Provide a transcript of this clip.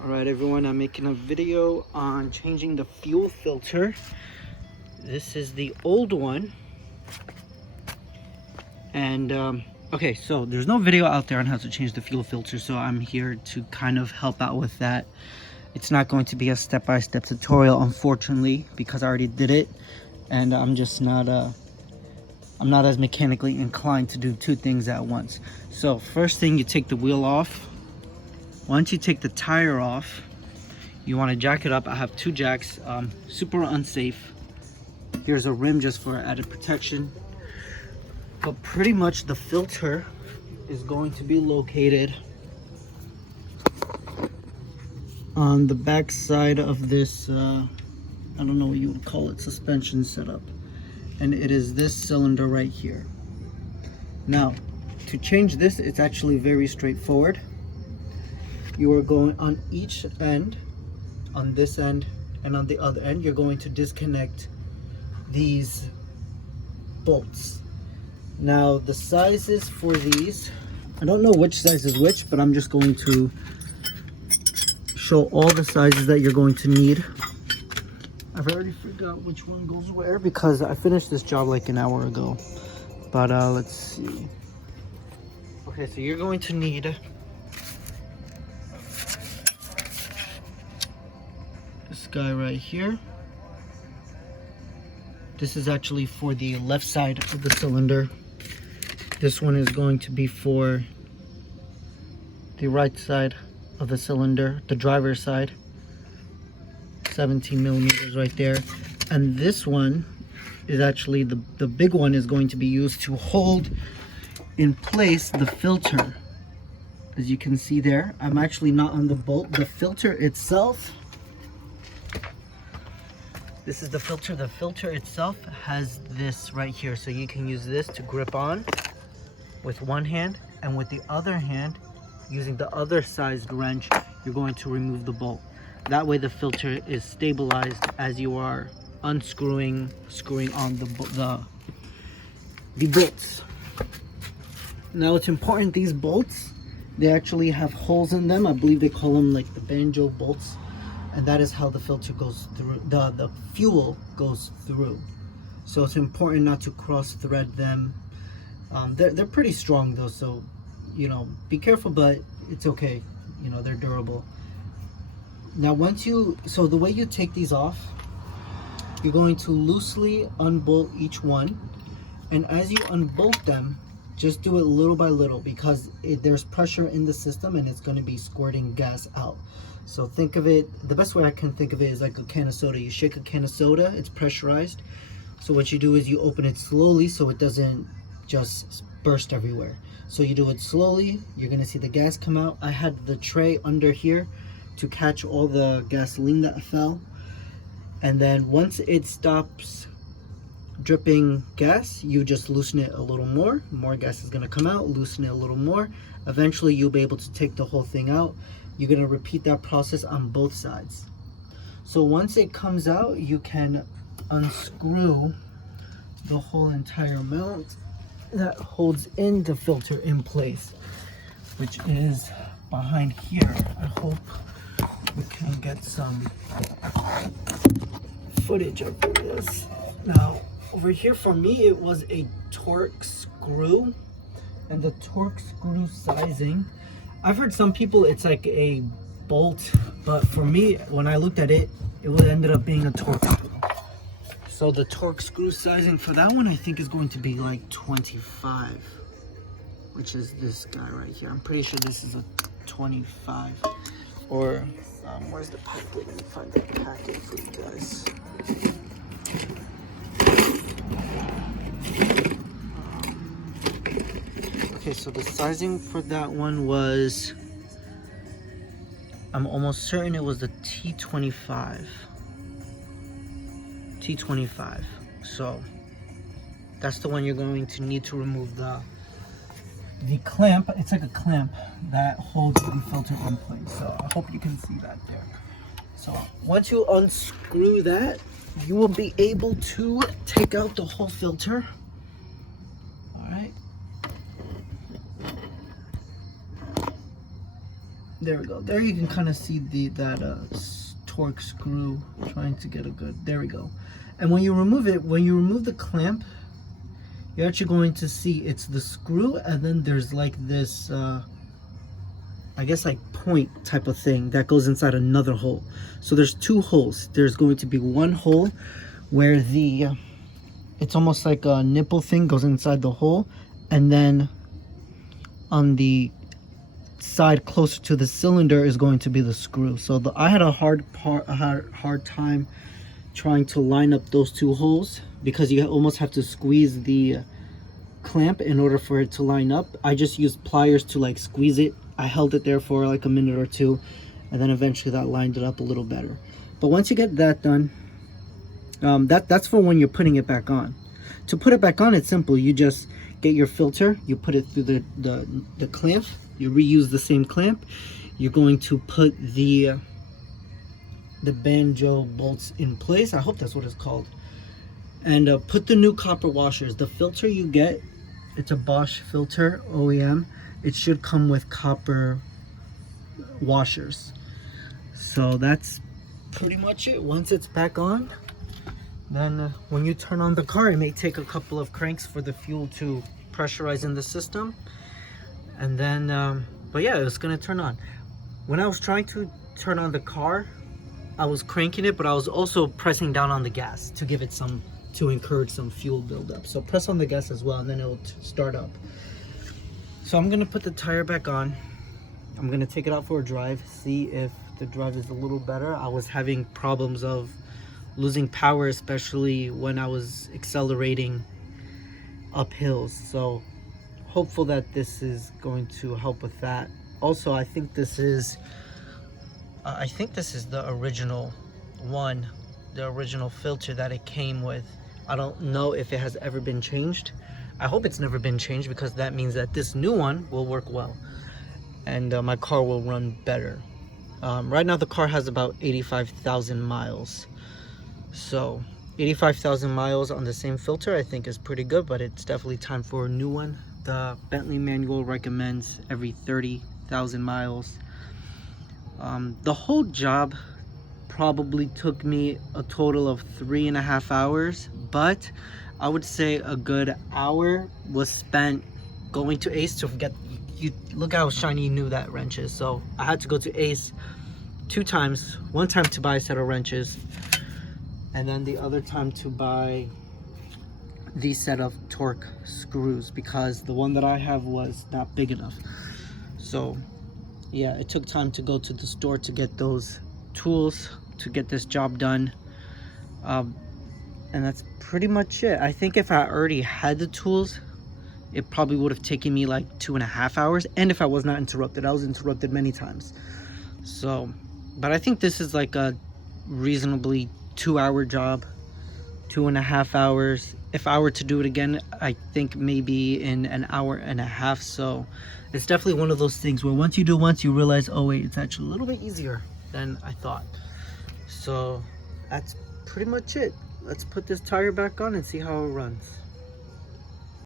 Alright everyone, I'm making a video on changing the fuel filter. This is the old one. And okay, so there's no video out there on how to change the fuel filter, so I'm here to kind of help out with that. It's not going to be a step-by-step tutorial, unfortunately, because I already did it, and I'm not as mechanically inclined to do two things at once. So first thing, you take the wheel off. Once you take the tire off, you want to jack it up. I have two jacks, super unsafe. Here's a rim just for added protection. But pretty much the filter is going to be located on the back side of this, I don't know what you would call it, suspension setup. And it is this cylinder right here. Now, to change this, it's actually very straightforward. You are going on each end, on this end and on the other end, you're going to disconnect these bolts. Now the sizes for these, I don't know which size is which, but I'm just going to show all the sizes that you're going to need. I've already forgot which one goes where because I finished this job like an hour ago. But let's see. Okay, so you're going to need this guy right here. This is actually for the left side of the cylinder. This one is going to be for the right side of the cylinder, the driver's side. 17 millimeters right there. And this one is actually, the big one is going to be used to hold in place the filter. As you can see there, I'm actually not on the bolt. The filter itself, this is the filter. The filter itself has this right here. So you can use this to grip on with one hand, and with the other hand, using the other sized wrench, you're going to remove the bolt. That way the filter is stabilized as you are screwing on the bolts. Now it's important, these bolts, they actually have holes in them. I believe they call them like the banjo bolts. And that is how the filter goes through, the fuel goes through. So it's important not to cross thread them. They're pretty strong though, so you know, be careful, but it's okay. You know, they're durable. Now so the way you take these off, you're going to loosely unbolt each one. And as you unbolt them, just do it little by little because there's pressure in the system and it's going to be squirting gas out. So think of it, the best way I can think of it is like a can of soda. You shake a can of soda, it's pressurized. So what you do is you open it slowly so it doesn't just burst everywhere. So you do it slowly, you're gonna see the gas come out. I had the tray under here to catch all the gasoline that fell. And then once it stops dripping gas, you just loosen it a little more. More gas is gonna come out, loosen it a little more. Eventually you'll be able to take the whole thing out. You're gonna repeat that process on both sides. So once it comes out, you can unscrew the whole entire mount that holds in the filter in place, which is behind here. I hope we can get some footage of this. Now, over here for me, it was a Torx screw, and the Torx screw sizing, I've heard some people it's like a bolt, but for me, when I looked at it, it ended up being a Torx screw. So the Torx screw sizing for that one, I think is going to be like 25, which is this guy right here. I'm pretty sure this is a 25. Or, where's the packet? Let me find the packet for you guys. Okay, so the sizing for that one was, I'm almost certain it was the T25. T25. So that's the one you're going to need to remove the clamp. It's like a clamp that holds the filter in place. So I hope you can see that there. So once you unscrew that, you will be able to take out the whole filter. All right. There we go. There you can kind of see torque screw trying to get a good. There we go. And when you remove it, when you remove the clamp, you're actually going to see it's the screw, and then there's like this, I guess like point type of thing that goes inside another hole. So there's two holes. There's going to be one hole where it's almost like a nipple thing goes inside the hole, and then on the side closer to the cylinder is going to be the screw. So I had a hard time trying to line up those two holes because you almost have to squeeze the clamp in order for it to line up. I just used pliers to like squeeze it. I held it there for like a minute or two, and then eventually that lined it up a little better. But once you get that done, that's for when you're putting it back on. To put it back on, it's simple. You just get your filter, you put it through the clamp, you reuse the same clamp. You're going to put the banjo bolts in place. I hope that's what it's called. And put the new copper washers. The filter you get, it's a Bosch filter, OEM. It should come with copper washers. So that's pretty much it. Once it's back on, then when you turn on the car, it may take a couple of cranks for the fuel to pressurize in the system. And then, but yeah, it's gonna turn on. When I was trying to turn on the car, I was cranking it, but I was also pressing down on the gas to give it to encourage some fuel buildup. So press on the gas as well, and then it will start up. So I'm gonna put the tire back on. I'm gonna take it out for a drive, see if the drive is a little better. I was having problems of losing power, especially when I was accelerating up hills. So hopeful that this is going to help with that. Also, I think this is the original one, the original filter that it came with. I don't know if it has ever been changed. I hope it's never been changed, because that means that this new one will work well and my car will run better. Right now the car has about 85,000 miles. So 85,000 miles on the same filter I think is pretty good, but it's definitely time for a new one. The Bentley manual recommends every 30,000 miles. The whole job probably took me a total of 3.5 hours, but I would say a good hour was spent going to Ace to get, you look how shiny new that wrench is. So I had to go to Ace 2 times, one time to buy a set of wrenches, and then the other time to buy the set of torque screws, because the one that I have was not big enough. So yeah, it took time to go to the store to get those tools to get this job done. And that's pretty much it. I think if I already had the tools, it probably would have taken me like 2.5 hours. And if I was not interrupted, I was interrupted many times. So, but I think this is like a reasonably 2-hour job, 2.5 hours. If I were to do it again, I think maybe in an hour and a half. So it's definitely one of those things where once you do once, you realize, oh wait, it's actually a little bit easier than I thought. So that's pretty much it. Let's put this tire back on and see how it runs.